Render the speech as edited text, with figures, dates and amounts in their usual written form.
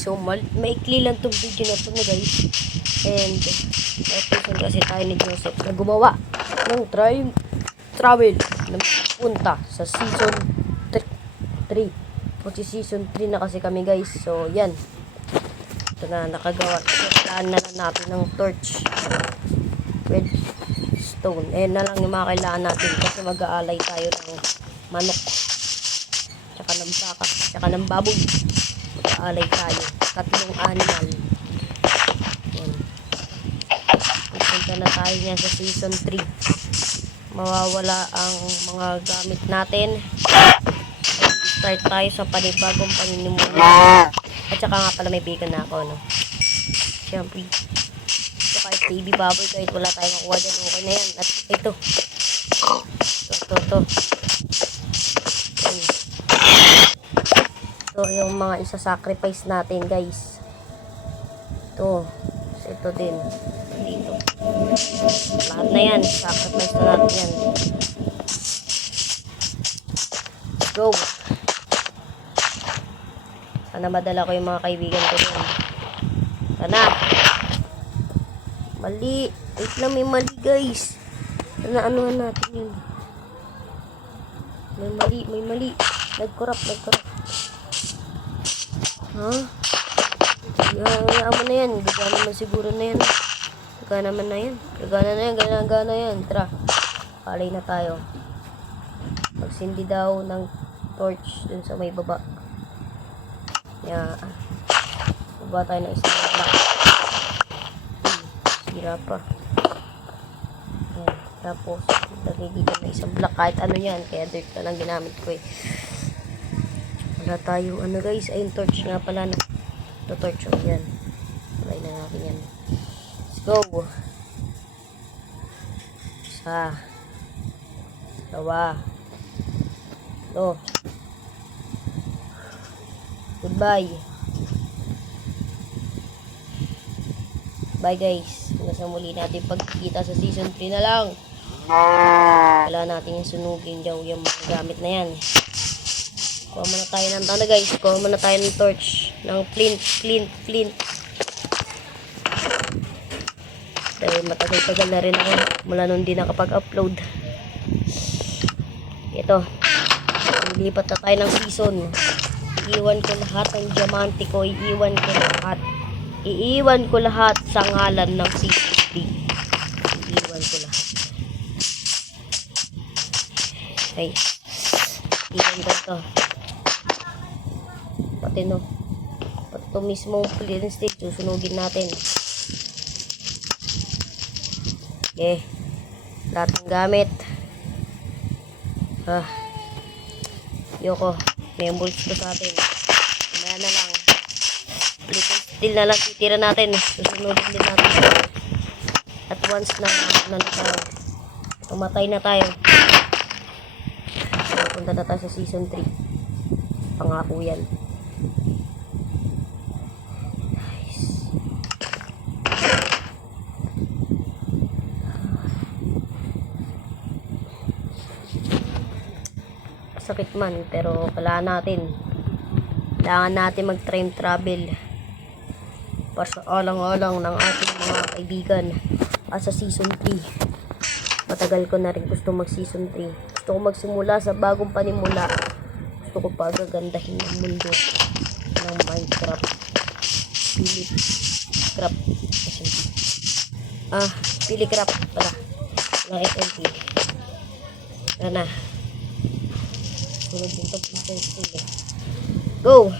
So, maikli lang itong video na ito guys. And, napusun kasi tayo ni Joseph na gumawa ng travel na punta sa season 3. Kasi season 3 na kasi kami guys. So, yan. Ito na, nakagawa. Kailangan na lang natin ng torch. Redstone. Na lang yung mga kailangan natin kasi mag-aalay tayo ng manok. Tsaka ng baka. Tsaka ng baboy. Mag-aalay tayo. 3 animal. Yan. Punta na tayo niya sa season 3. Mawawala ang mga gamit natin. Start tayo sa panibagong paninimula. At saka nga pala may bacon na ako, no? Siyempre. So, kahit baby baboy, kahit wala tayong makuha dyan, okay na yan. At ito. Ito. Ito yung mga isa-sacrifice natin, guys. Ito. Ito din. Dito. Lahat na yan. Sacrifice na natin yan. Let's go. Sana madala ko yung mga kaibigan ko din. Sana. Mali. Wait lang, may mali guys. Sana anuhan natin yun. May mali. Nag-corrupt. Ha? Hayaan mo na yan. Gagana naman siguro na yan. Gagana na yan. Tara. Palay na tayo. Magsindi daw ng torch dun sa may baba. Yan. Baba tayo ng isang block. Sira pa. Yan. Tapos, lagay dito na isang block. Kahit ano yan. Kaya dirt na lang ginamit ko eh. Wala tayo. Ano guys? Ayun torch nga pala na. Ito torch. O yan. Wala na natin yan. Let's go. Isa. Dalawa. Ito. Goodbye. Bye guys. Hanggang sa muli natin pagkikita sa season 3 na lang. Kailangan natin yung sunugin daw yung mga gamit na yan. Kuha muna tayo ng tanda guys. Kuha muna tayo ng torch. Ng flint. Dahil matagal-tagal na rin ako. Mula nung di nakapag-upload. Ito. Lipat na tayo ng season. Iiwan ko lahat ng diamante ko. Iiwan ko lahat sa ngalan ng season 3. Iiwan ko lahat. Okay. Iiwan ko ito. Pati no. Pati ito mismo clearance stick. Susunugin natin. Okay. Lahat ng gamit. Yoko. May embolts ko sa atin. Mamaya na lang. Still na lang titira natin. Susunodin din natin. At once na pumatay na tayo. Punta na tayo sa season 3. Pangako yan. Nice. Sakit man, pero kailangan natin mag-time travel para sa alang-alang ng ating mga kaibigan at sa season 3. Matagal ko na rin gusto mag season 3. Gusto ko magsimula sa bagong panimula. Gusto ko pagagandahin ang mundo ng Minecraft. Pilicraft pala ng FNP. Sana sunod din ito. Go!